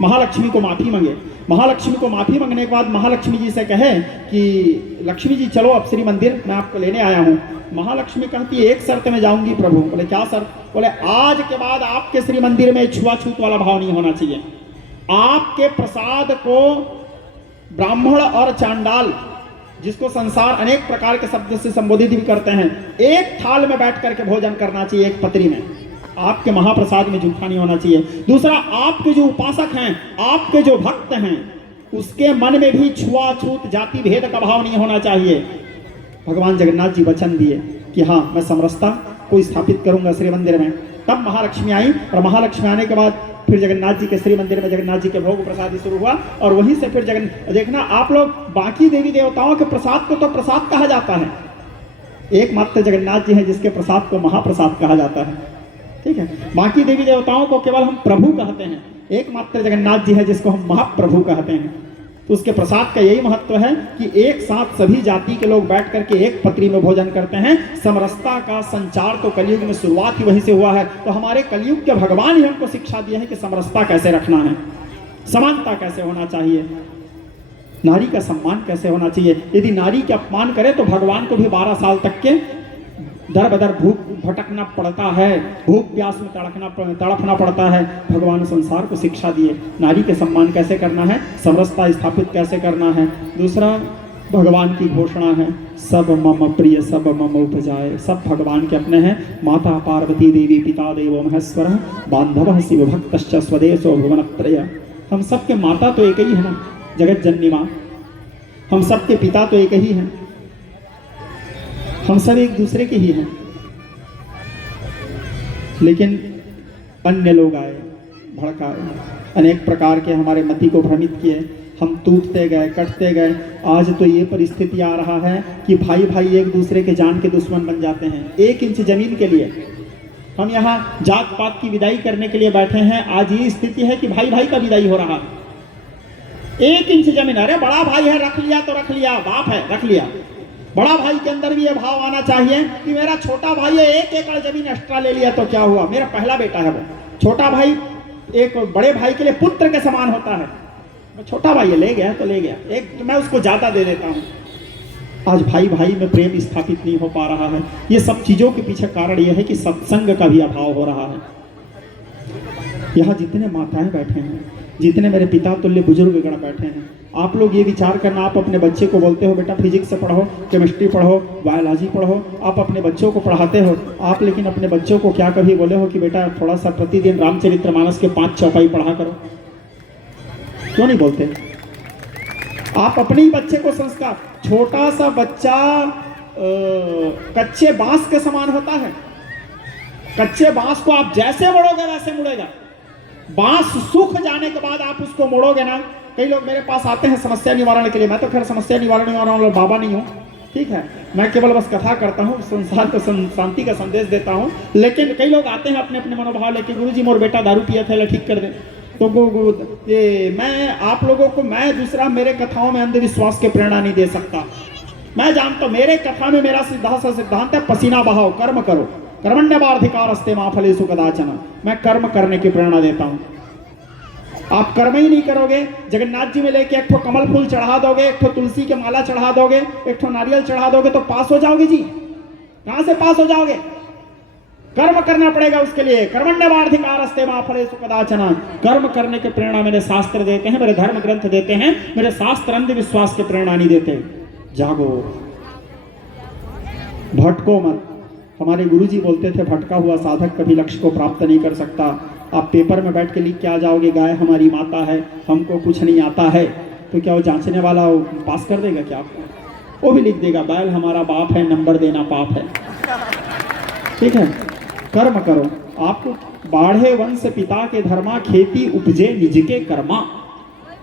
महालक्ष्मी को माफी मांगे। महालक्ष्मी को माफी मांगने के बाद महालक्ष्मी जी से कहे कि लक्ष्मी जी चलो अब श्री मंदिर, मैं आपको लेने आया हूँ। महालक्ष्मी कहती है, एक शर्त में जाऊंगी प्रभु। बोले क्या शर्त? बोले आज के बाद आपके श्री मंदिर में छुआछूत वाला भाव नहीं होना चाहिए। आपके प्रसाद को ब्राह्मण और चांडाल, जिसको संसार अनेक प्रकार के शब्द से संबोधित भी करते हैं, एक थाल में बैठ करके भोजन करना चाहिए, एक पतरी में। आपके महाप्रसाद में जूठा नहीं होना चाहिए। दूसरा, आपके जो उपासक हैं, आपके जो भक्त हैं, उसके मन में भी छुआछूत जाति भेद का भाव नहीं होना चाहिए। भगवान जगन्नाथ जी वचन दिए कि हाँ, मैं समरसता को स्थापित करूंगा श्री मंदिर में। तब महालक्ष्मी आई, और महालक्ष्मी आने के बाद फिर जगन्नाथ जी के श्री मंदिर में जगन्नाथ जी के भोग प्रसाद शुरू हुआ। और वहीं से फिर देखना आप लोग, बाकी देवी देवताओं के प्रसाद को तो प्रसाद कहा जाता है, एकमात्र जगन्नाथ जी है जिसके प्रसाद को महाप्रसाद कहा जाता है। ठीक है, बाकी देवी देवताओं को केवल हम प्रभु कहते हैं, एकमात्र जगन्नाथ जी है जिसको हम महाप्रभु कहते हैं। तो उसके प्रसाद का यही महत्व है कि एक साथ सभी जाति के लोग बैठ करके एक पत्री में भोजन करते हैं। समरसता का संचार तो कलयुग में शुरुआत ही वहीं से हुआ है। तो हमारे कलयुग के भगवान ही हमको शिक्षा दिए हैं कि समरसता कैसे रखना है, समानता कैसे होना चाहिए, नारी का सम्मान कैसे होना चाहिए। यदि नारी के अपमान करे तो भगवान को भी 12 साल तक के दर बदर भूख भटकना पड़ता है, भूख प्यास में तड़पना पड़ता है। भगवान संसार को शिक्षा दिए नारी के सम्मान कैसे करना है, समरसता स्थापित कैसे करना है। दूसरा, भगवान की घोषणा है, सब मम प्रिय सब मम उपजाए। सब भगवान के अपने हैं। माता पार्वती देवी, पिता देवो महेश्वर, बांधव शिव भक्तश्च स्वदेशो भुवनत्रय। हम सबके माता तो एक ही है ना, जगत जननी माँ। हम सबके पिता तो एक ही हैं, हम सब एक दूसरे के ही हैं। लेकिन अन्य लोग आए, भड़काए, अनेक प्रकार के हमारे मति को भ्रमित किए। हम टूटते गए, कटते गए। आज तो ये परिस्थिति आ रहा है कि भाई भाई एक दूसरे के जान के दुश्मन बन जाते हैं। 1 इंच जमीन के लिए हम यहाँ जात पात की विदाई करने के लिए बैठे हैं। आज ये स्थिति है कि भाई भाई का विदाई हो रहा है। 1 इंच जमीन, अरे बड़ा भाई है, रख लिया तो रख लिया, बाप है रख लिया। बड़ा भाई के अंदर भी ये भाव आना चाहिए कि मेरा छोटा भाई है, 1 एकड़ जमीन एक्स्ट्रा ले लिया तो क्या हुआ, मेरा पहला बेटा है वो। छोटा भाई एक बड़े भाई के लिए पुत्र के समान होता है। छोटा भाई है, ले गया तो ले गया, एक तो मैं उसको ज्यादा दे देता हूँ। आज भाई भाई में प्रेम स्थापित नहीं हो पा रहा है। ये सब चीजों के पीछे कारण यह है कि सत्संग का भी अभाव हो रहा है। यहाँ जितने माताएं बैठे हैं, जितने मेरे पिता तुल्य बुजुर्ग गण बैठे हैं, आप लोग ये विचार करना, आप अपने बच्चे को बोलते हो बेटा फिजिक्स से पढ़ो, केमिस्ट्री पढ़ो, बायोलॉजी पढ़ो, आप अपने बच्चों को पढ़ाते हो आप, लेकिन अपने बच्चों को क्या कभी बोले हो कि बेटा थोड़ा सा प्रतिदिन रामचरितमानस के 5 चौपाई पढ़ा करो? क्यों नहीं बोलते? आप अपने ही बच्चे को संस्कार, छोटा सा बच्चा कच्चे बांस के समान होता है। कच्चे बांस को आप जैसे मोड़ोगे वैसे मुड़ेगा। बांस सूख जाने के बाद आप उसको मोड़ोगे ना। कई लोग मेरे पास आते हैं समस्या निवारण के लिए। मैं तो खैर समस्या निवारण वाला बाबा नहीं हूँ, ठीक है, मैं केवल बस कथा करता हूँ, संसार को शांति का संदेश देता हूँ। लेकिन कई लोग आते हैं अपने अपने मनोभाव लेके, गुरुजी मोर बेटा दारू पिया था, ठीक कर दे। तो ये मैं आप लोगों को, मैं दूसरा मेरे कथाओं में अंधविश्वास के प्रेरणा नहीं दे सकता। मैं जानता हूं मेरे कथा में मेरा सिद्धांत है पसीना बहाओ, कर्म करो, कर्मण्यवाधिकारस्ते मा फलेषु कदाचन। मैं कर्म करने की प्रेरणा देता हूं। आप कर्म ही नहीं करोगे, जगन्नाथ जी में लेके एक ठो कमल फूल चढ़ा दोगे, एक ठो तुलसी के माला चढ़ा दोगे, एक ठो नारियल चढ़ा दोगे तो पास हो जाओगे जी? कहां से पास हो जाओगे? कर्म करना पड़ेगा उसके लिए। कर्मण्यवाधिकारस्ते मा फलेषु कदाचन। कर्म करने के प्रेरणा मेरे शास्त्र देते हैं, मेरे धर्म ग्रंथ देते हैं, मेरे शास्त्र अंधविश्वास के प्रेरणा नहीं देते। जागो, भटको मत। हमारे गुरुजी बोलते थे भटका हुआ साधक कभी लक्ष्य को प्राप्त नहीं कर सकता। आप पेपर में बैठ के लिख के आ जाओगे गाय हमारी माता है, हमको कुछ नहीं आता है, तो क्या वो जांचने वाला वो पास कर देगा क्या आपको? वो भी लिख देगा बैल हमारा बाप है, नंबर देना पाप है। ठीक है, कर्म करो। आपको बाढ़े वंश पिता के धर्मा, खेती उपजे निज के कर्मा।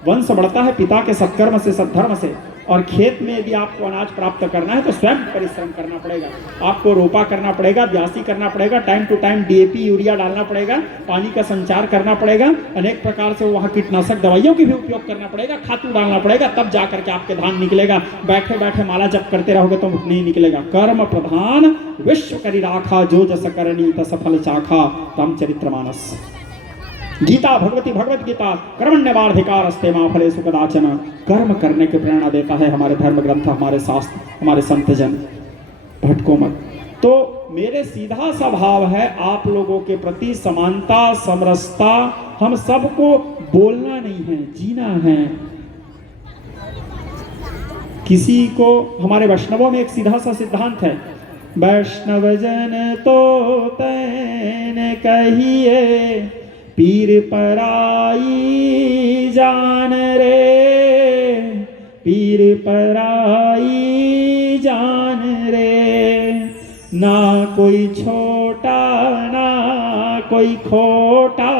वंश बढ़ता है पिता के सत्कर्म से, सद्धर्म से। और खेत में यदि आपको अनाज प्राप्त करना है तो स्वयं परिश्रम करना पड़ेगा। आपको रोपा करना पड़ेगा, ब्यासी करना पड़ेगा, time to time DAP urea डालना पड़ेगा, पानी का संचार करना पड़ेगा, अनेक प्रकार से वहाँ कीटनाशक दवाइयों की भी उपयोग करना पड़ेगा, खातू डालना पड़ेगा, तब जाकर के आपके धान निकलेगा। बैठे बैठे माला जप करते रहोगे तो नहीं निकलेगा। कर्म प्रधान विश्व करी राखा, जो जस करनी तस फल चाखा। रामचरितमानस, गीता भगवती भगवत गीता, कर्मण्यवाधिकारस्ते मा फलेषु कदाचन। कर्म करने की प्रेरणा देता है हमारे धर्म ग्रंथ, हमारे शास्त्र, हमारे संत जन। भटको मत। तो मेरे सीधा सा भाव है आप लोगों के प्रति समानता, समरसता। हम सबको बोलना नहीं है, जीना है। किसी को, हमारे वैष्णवों में एक सीधा सा सिद्धांत है, वैष्णव जन तो तैन कहिए, पीर पराई जान रे, पीर पराई जान रे। ना कोई छोटा ना कोई खोटा,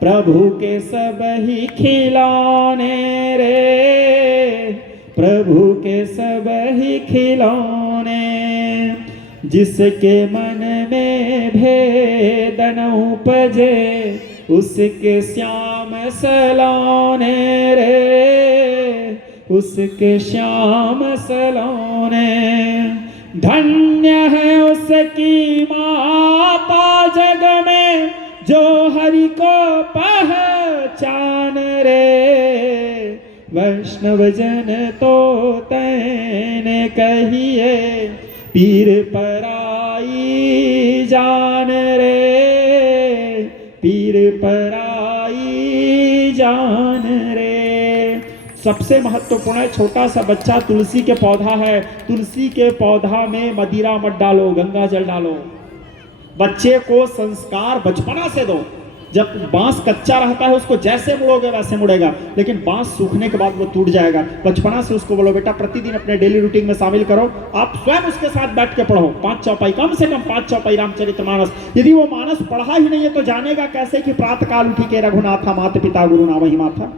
प्रभु के सब ही खिलौने रे, प्रभु के सब ही खिलौने। जिसके मन में भेद न उपजे, उसके श्याम सलोने रे, उसके श्याम सलोने। धन्य है उसकी माता जग में, जो हरि को पहचान रे। वैष्णव जन तो तैने कहिए, पीर पराई जान रे, पीर पराई जान रे। सबसे महत्वपूर्ण है, छोटा सा बच्चा तुलसी के पौधा है, तुलसी के पौधा में मदिरा मत डालो, गंगा जल डालो। बच्चे को संस्कार बचपना से दो। जब बांस कच्चा रहता है उसको जैसे मुड़ोगे वैसे मुड़ेगा, लेकिन बांस सूखने के बाद वो टूट जाएगा। बचपना से उसको बोलो बेटा प्रतिदिन अपने डेली रूटीन में शामिल करो। आप स्वयं उसके साथ बैठ के पढ़ो 5 चौपाई, कम से कम 5 चौपाई रामचरितमानस। यदि वो मानस पढ़ा ही नहीं है तो जानेगा कैसे कि प्रातः काल उठी के रघुनाथा माता पिता गुरु नाम ही माथा।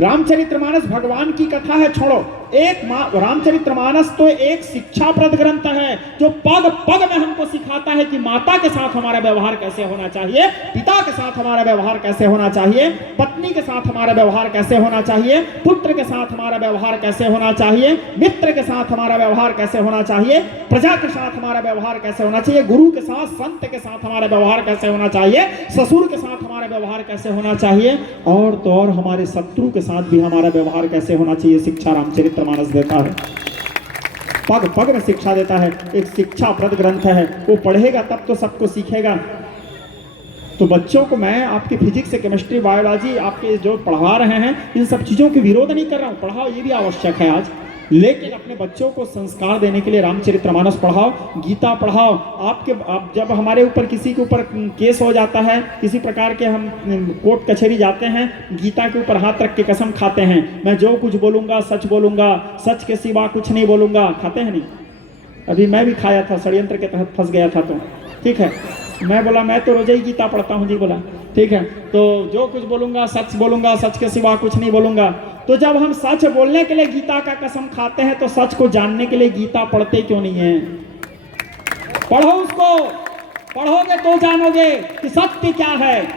रामचरितमानस भगवान की कथा है, छोड़ो। एक रामचरितमानस तो एक शिक्षाप्रद ग्रंथ है जो पग पग में हमको सिखाता है कि माता के साथ हमारा व्यवहार कैसे होना चाहिए, पिता के साथ हमारा व्यवहार कैसे होना चाहिए, पत्नी के साथ हमारा व्यवहार कैसे होना चाहिए, पुत्र के साथ हमारा व्यवहार कैसे होना चाहिए, मित्र के साथ हमारा व्यवहार कैसे होना चाहिए, प्रजा के साथ हमारा व्यवहार कैसे होना चाहिए, गुरु के साथ, संत के साथ हमारा व्यवहार कैसे होना चाहिए, ससुर के साथ हमारा व्यवहार कैसे होना चाहिए, और तो और हमारे शत्रु के साथ भी हमारा व्यवहार कैसे होना चाहिए। शिक्षा रामचरितमानस देता है, पग पग में शिक्षा देता है। एक शिक्षाप्रद ग्रंथ है, वो पढ़ेगा तब तो सबको सीखेगा। तो बच्चों को मैं आपके फिजिक्स, केमिस्ट्री, बायोलॉजी आपके जो पढ़ा रहे हैं, इन सब चीज़ों की विरोध नहीं कर रहा हूँ, पढ़ाओ, ये भी आवश्यक है आज। लेकिन अपने बच्चों को संस्कार देने के लिए रामचरितमानस पढ़ाओ, गीता पढ़ाओ। आप जब हमारे ऊपर किसी के ऊपर केस हो जाता है, किसी प्रकार के हम कोर्ट कचहरी जाते हैं, गीता के ऊपर हाथ रख के कसम खाते हैं, मैं जो कुछ बोलूँगा सच बोलूँगा, सच के सिवा कुछ नहीं बोलूँगा। खाते हैं नहीं? अभी मैं भी खाया था, षड्यंत्र के तहत फंस गया था। तो ठीक है, मैं बोला मैं तो रोज ही गीता पढ़ता हूँ जी। बोला ठीक है, तो जो कुछ बोलूँगा सच बोलूँगा, सच के सिवा कुछ नहीं बोलूँगा। तो जब हम सच बोलने के लिए गीता का कसम खाते हैं तो सच को जानने के लिए गीता पढ़ते क्यों नहीं है? पढ़ो उसको, पढ़ोगे तो जानोगे कि सत्य क्या है।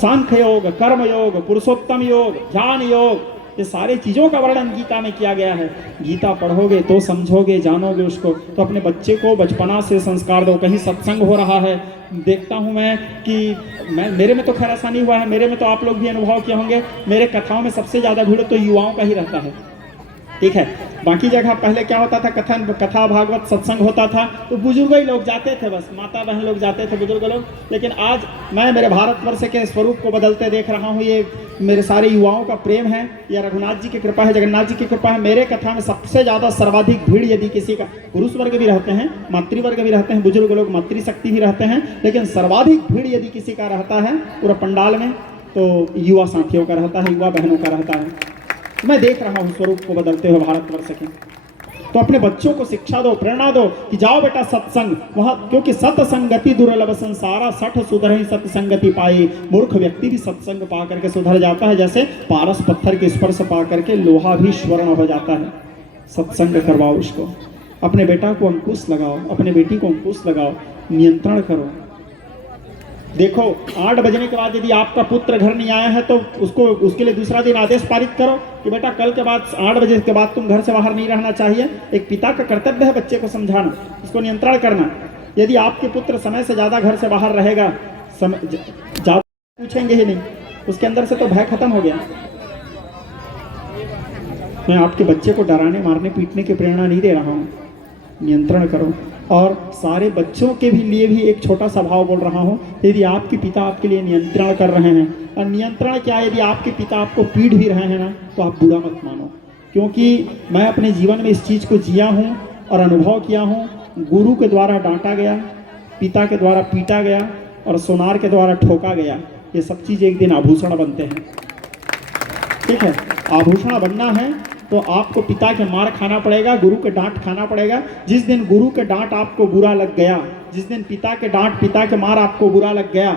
सांख्य योग, कर्म योग, पुरुषोत्तम योग, ज्ञान योग, ये सारे चीज़ों का वर्णन गीता में किया गया है। गीता पढ़ोगे तो समझोगे, जानोगे उसको। तो अपने बच्चे को बचपना से संस्कार दो। कहीं सत्संग हो रहा है, देखता हूँ मैं कि मेरे में तो खैर ऐसा नहीं हुआ है, मेरे में तो आप लोग भी अनुभव किए होंगे, मेरे कथाओं में सबसे ज़्यादा भीड़ तो युवाओं का ही रहता है, ठीक है। बाकी जगह पहले क्या होता था, कथा भागवत सत्संग होता था तो बुजुर्ग ही लोग जाते थे, बस माता बहन लोग जाते थे, बुजुर्ग लोग। लेकिन आज मैं मेरे भारतवर्ष के स्वरूप को बदलते देख रहा हूँ। ये मेरे सारे युवाओं का प्रेम है, या रघुनाथ जी की कृपा है, जगन्नाथ जी की कृपा है। मेरे कथा में सबसे ज़्यादा सर्वाधिक भीड़ यदि किसी का, पुरुष वर्ग भी रहते हैं, मातृवर्ग भी रहते हैं, बुजुर्ग लोग मातृशक्ति भी रहते हैं, लेकिन सर्वाधिक भीड़ यदि किसी का रहता है पूरा पंडाल में तो युवा साथियों का रहता है, युवा बहनों का रहता है। मैं देख रहा हूँ स्वरूप को बदलते हुए भारतवर्ष के। तो अपने बच्चों को शिक्षा दो, प्रेरणा दो कि जाओ बेटा सत्संग वहाँ, क्योंकि सत्संगति दुर्लभ संसारा, सठ सुधरहि सत्संगति पाई। मूर्ख व्यक्ति भी सत्संग पा करके सुधर जाता है, जैसे पारस पत्थर के स्पर्श पा करके लोहा भी स्वर्ण हो जाता है। सत्संग करवाओ उसको, अपने बेटा को अंकुश लगाओ, अपने बेटी को अंकुश लगाओ, नियंत्रण करो। देखो 8 बजने के बाद यदि आपका पुत्र घर नहीं आया है तो उसके लिए दूसरा दिन आदेश पारित करो कि बेटा कल के बाद 8 बजे के बाद तुम घर से बाहर नहीं रहना चाहिए। एक पिता का कर्तव्य है बच्चे को समझाना, उसको नियंत्रण करना। यदि आपके पुत्र समय से ज़्यादा घर से बाहर रहेगा, ज़्यादा पूछेंगे ही नहीं, उसके अंदर से तो भय खत्म हो गया। मैं आपके बच्चे को डराने, मारने, पीटने की प्रेरणा नहीं दे रहा हूँ, नियंत्रण करो। और सारे बच्चों के भी लिए भी एक छोटा सा भाव बोल रहा हूँ, यदि आपके पिता आपके लिए नियंत्रण कर रहे हैं, और नियंत्रण क्या, यदि आपके पिता आपको पीट भी रहे हैं ना, तो आप बुरा मत मानो, क्योंकि मैं अपने जीवन में इस चीज़ को जिया हूँ और अनुभव किया हूँ। गुरु के द्वारा डांटा गया, पिता के द्वारा पीटा गया और सोनार के द्वारा ठोका गया, ये सब चीज़ एक दिन आभूषण बनते हैं, ठीक है। आभूषण बनना है तो आपको पिता के मार खाना पड़ेगा, गुरु के डांट खाना पड़ेगा। जिस दिन गुरु के डांट आपको बुरा लग गया, जिस दिन पिता के डांट, पिता के मार आपको बुरा लग गया,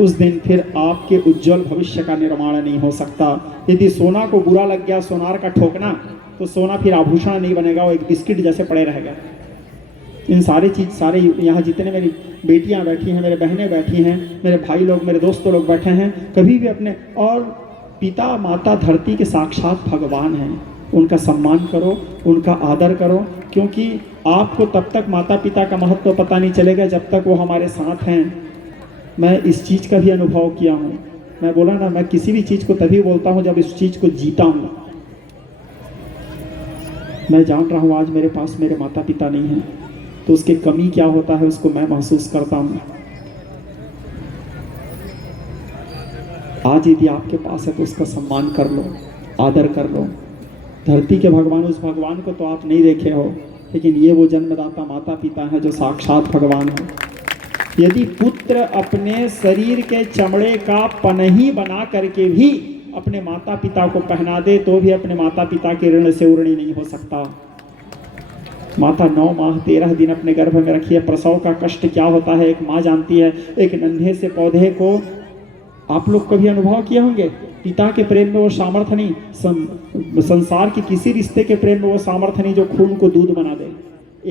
उस दिन फिर आपके उज्जवल भविष्य का निर्माण नहीं हो सकता। यदि सोना को बुरा लग गया सोनार का ठोकना, तो सोना फिर आभूषण नहीं बनेगा, वो एक बिस्किट जैसे पड़े रहेगा। इन सारे यहाँ जितने मेरी बेटियाँ बैठी हैं, मेरे बहनें बैठी हैं, मेरे भाई लोग, मेरे दोस्तों लोग बैठे हैं, कभी भी अपने, और पिता माता धरती के साक्षात भगवान हैं, उनका सम्मान करो, उनका आदर करो, क्योंकि आपको तब तक माता पिता का महत्व पता नहीं चलेगा जब तक वो हमारे साथ हैं। मैं इस चीज़ का भी अनुभव किया हूँ। मैं बोला ना, मैं किसी भी चीज़ को तभी बोलता हूँ जब इस चीज़ को जीता हूँ। मैं जान रहा हूँ आज मेरे पास मेरे माता पिता नहीं हैं, तो उसकी कमी क्या होता है उसको मैं महसूस करता हूँ। आज यदि आपके पास है तो उसका सम्मान कर लो, आदर कर लो। धरती के भगवान, उस भगवान को तो आप नहीं देखे हो, लेकिन ये वो जन्मदाता माता पिता हैं जो साक्षात भगवान हैं। यदि पुत्र अपने शरीर के चमड़े का पनही बना करके भी अपने माता पिता को पहना दे तो भी अपने माता पिता के ऋण से उऋणी नहीं हो सकता। माता 9 माह 13 दिन अपने गर्भ में रखी है। प्रसव का कष्ट क्या होता है एक माँ जानती है। एक नन्हे से पौधे को आप लोग कभी अनुभव किए होंगे, पिता के प्रेम में वो सामर्थ्य नहीं, संसार के किसी रिश्ते के प्रेम में वो सामर्थ्य नहीं जो खून को दूध बना दे।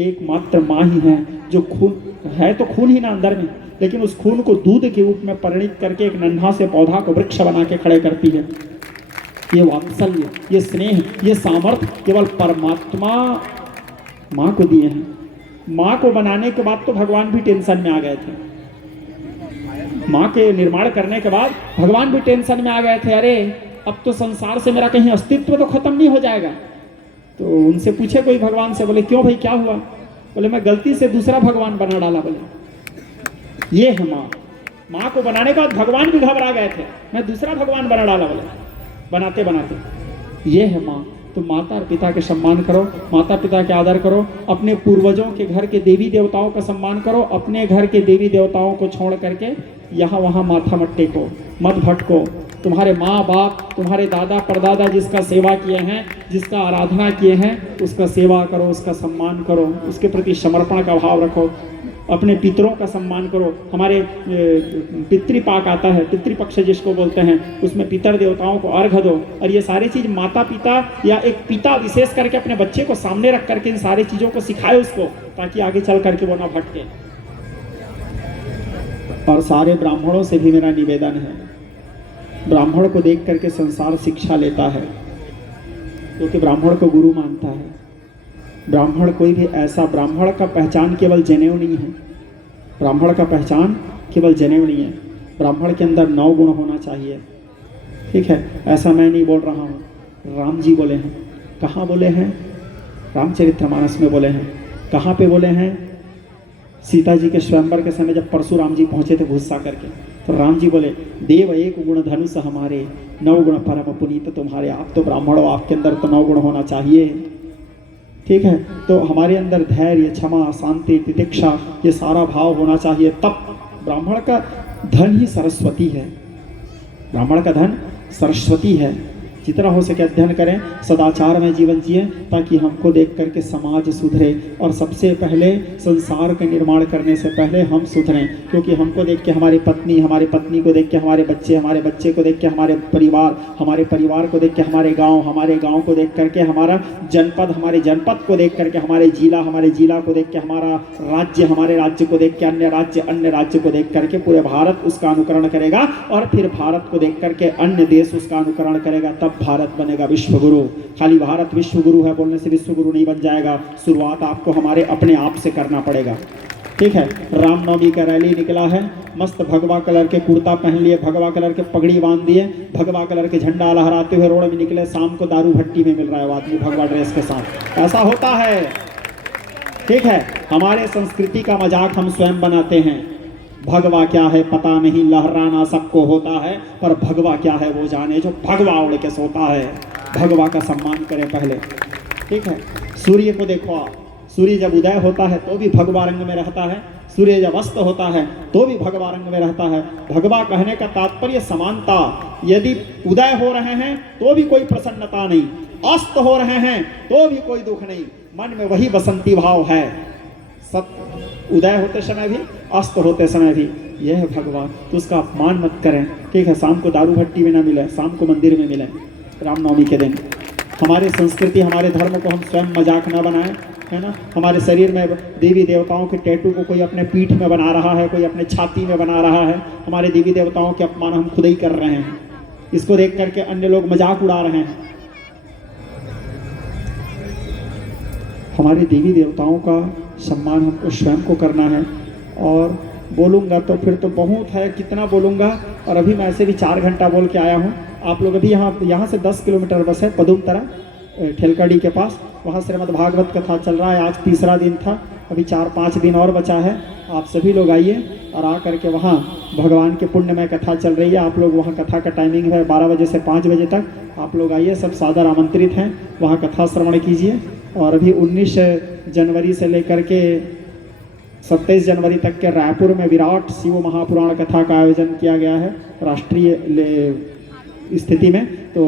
एकमात्र माँ ही है जो खून है, तो खून ही ना अंदर में, लेकिन उस खून को दूध के रूप में परिणित करके एक नन्हा से पौधा को वृक्ष बना के खड़े करती है। ये वात्सल्य, ये स्नेह, ये सामर्थ्य केवल परमात्मा माँ को दिए हैं। माँ को बनाने के बाद तो भगवान भी टेंशन में आ गए थे। माँ के निर्माण करने के बाद भगवान भी टेंशन में आ गए थे, अरे अब तो संसार से मेरा कहीं अस्तित्व तो खत्म नहीं हो जाएगा। तो उनसे पूछे कोई भगवान से, बोले क्यों भाई क्या हुआ? बोले मैं गलती से दूसरा भगवान बना डाला। बोले ये है माँ। माँ को बनाने के बाद भगवान भी घबरा गए थे, मैं दूसरा भगवान बना डाला। बोले बनाते बनाते ये है माँ। तो माता और पिता के सम्मान करो, माता पिता के आदर करो, अपने पूर्वजों के घर के देवी देवताओं का सम्मान करो। अपने घर के देवी देवताओं को छोड़ करके यहाँ वहाँ माथा मत टेको, मत भटको। तुम्हारे माँ बाप, तुम्हारे दादा परदादा जिसका सेवा किए हैं, जिसका आराधना किए हैं, उसका सेवा करो, उसका सम्मान करो, उसके प्रति समर्पण का भाव रखो। अपने पितरों का सम्मान करो। हमारे पितृपाक आता है, पितृपक्ष जिसको बोलते हैं, उसमें पितर देवताओं को अर्घ दो। और ये सारी चीज़ माता पिता या एक पिता विशेष करके अपने बच्चे को सामने रख करके इन सारी चीज़ों को सिखाए उसको, ताकि आगे चल करके वो ना भटके। और सारे ब्राह्मणों से भी मेरा निवेदन है, ब्राह्मण को देख करके संसार शिक्षा लेता है, क्योंकि ब्राह्मण को गुरु मानता है। ब्राह्मण कोई भी ऐसा, ब्राह्मण का पहचान केवल जनेऊ नहीं है, ब्राह्मण का पहचान केवल जनेऊ नहीं है, ब्राह्मण के अंदर 9 गुण होना चाहिए। ठीक है, ऐसा मैं नहीं बोल रहा हूँ, राम जी बोले हैं। कहाँ बोले हैं? रामचरितमानस में बोले हैं। कहाँ पे बोले हैं? सीता जी के स्वयंवर के समय जब परशुराम जी पहुँचे थे गुस्सा करके, तो राम जी बोले, देव एक गुण धनुष हमारे, 9 गुण परम पुनीत तुम्हारे। आप तो ब्राह्मण हो, आपके अंदर तो 9 गुण होना चाहिए। ठीक है, तो हमारे अंदर धैर्य, क्षमा, शांति, तितिक्षा, ये सारा भाव होना चाहिए। तब ब्राह्मण का धन ही सरस्वती है, ब्राह्मण का धन सरस्वती है। जितना हो सके अध्ययन करें, सदाचार में जीवन जिए, ताकि हमको देख करके समाज सुधरे। और सबसे पहले संसार का निर्माण करने से पहले हम सुधरें, क्योंकि हमको देख के हमारी पत्नी, हमारी पत्नी को देख के हमारे बच्चे, हमारे बच्चे को देख के हमारे परिवार, हमारे परिवार को देख के हमारे गांव, हमारे गांव को देख करके हमारा जनपद, हमारे जनपद को देख करके हमारे जिला, हमारे जिला को देख के हमारा राज्य, हमारे राज्य को देख के अन्य राज्य, अन्य राज्य को देख करके पूरे भारत उसका अनुकरण करेगा। और फिर भारत को देख करके अन्य देश उसका अनुकरण करेगा, तब भारत बनेगा विश्वगुरु। खाली भारत विश्वगुरु है बोलने से विश्वगुरु नहीं बन जाएगा। शुरुआत आपको हमारे अपने आप से करना पड़ेगा। ठीक है, रामनवमी का रैली निकला है, मस्त भगवा कलर के कुर्ता पहन लिए, भगवा कलर के पगड़ी बांध दिए, भगवा कलर के झंडा लहराते हुए रोड में निकले। शाम को दारू भट्टी में मिल रहा है वो आदमी भगवा ड्रेस के साथ, ऐसा होता है। ठीक है, हमारे संस्कृति का मजाक हम स्वयं बनाते हैं। भगवा क्या है पता नहीं, लहराना सबको होता है, पर भगवा क्या है वो जाने जो भगवा उड़ के सोता है। भगवा का सम्मान करें पहले। ठीक है, सूर्य को देखो आप, सूर्य जब उदय होता है तो भी भगवा रंग में रहता है, सूर्य जब अस्त होता है तो भी भगवा रंग में रहता है। भगवा कहने का तात्पर्य समानता। यदि उदय हो रहे हैं तो भी कोई प्रसन्नता नहीं, अस्त हो रहे हैं तो भी कोई दुख नहीं, मन में वही बसंती भाव है। उदय होते समय भी, अस्त होते समय भी, यह है भगवान। तो उसका अपमान मत करें। ठीक है, शाम को दारू भट्टी में ना मिले, शाम को मंदिर में मिले रामनवमी के दिन। हमारे संस्कृति, हमारे धर्म को हम स्वयं मजाक ना बनाएं, है ना। हमारे शरीर में देवी देवताओं के टैटू को कोई अपने पीठ में बना रहा है, कोई अपने छाती में बना रहा है। हमारे देवी देवताओं के अपमान हम खुद ही कर रहे हैं। इसको देख करके अन्य लोग मजाक उड़ा रहे हैं। हमारे देवी देवताओं का सम्मान हमको स्वयं को करना है। और बोलूँगा तो फिर तो बहुत है, कितना बोलूँगा। और अभी मैं ऐसे भी 4 घंटा बोल के आया हूँ। आप लोग अभी यहाँ से 10 किलोमीटर बस है, पदुमतरा ठेलकाड़ी के पास, वहाँ श्रीमद् भागवत कथा चल रहा है। आज तीसरा दिन था, अभी 4-5 दिन और बचा है। आप सभी लोग आइए और आ करके वहाँ भगवान के पुण्य में कथा चल रही है। आप लोग वहाँ, कथा का टाइमिंग है 12 बजे से 5 बजे तक। आप लोग आइए, सब सादर आमंत्रित हैं, वहाँ कथा श्रवण कीजिए। और अभी 19 जनवरी से लेकर के 27 जनवरी तक के रायपुर में विराट शिव महापुराण कथा का आयोजन किया गया है राष्ट्रीय स्थिति में। तो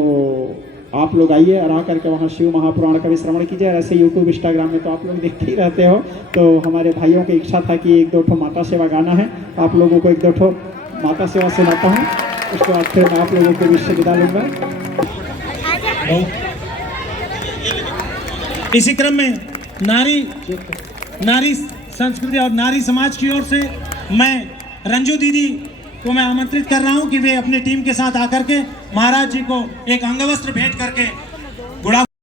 आप लोग आइए और आ करके वहाँ शिव महापुराण का भी श्रवण कीजिए। और ऐसे यूट्यूब इंस्टाग्राम में तो आप लोग देखते ही रहते हो। तो हमारे भाइयों की इच्छा था कि 1-2 ठो माता सेवा गाना है, आप लोगों को 1-2 ठो माता सेवा सुनाता हूँ। उसके बाद फिर मैं आप लोगों को विश्व विदा लूँगा। इसी क्रम में नारी संस्कृति और नारी समाज की ओर से मैं रंजू दीदी को मैं आमंत्रित कर रहा हूं कि वे अपनी टीम के साथ आकर के महाराज जी को एक अंगवस्त्र भेंट करके